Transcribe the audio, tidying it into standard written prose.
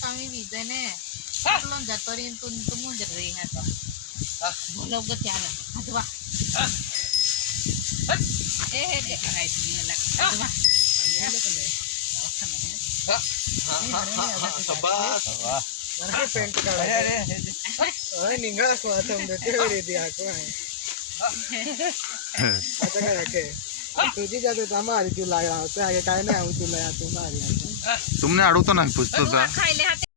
kami bisa nih, belum jatuhin tuntumu jadi hati. Boleh gue tiada, aduh wah. Deh, kayak ini lah, aduh wah. Sabar. Mana pent kalau oh ninggal aku atau betul dia aku आता काय के तुझी जाते तमारी तू लाया होता है काय नाही तू लाया तुम्हारी तुमने अडवतो ना पुस्तक खायले हाते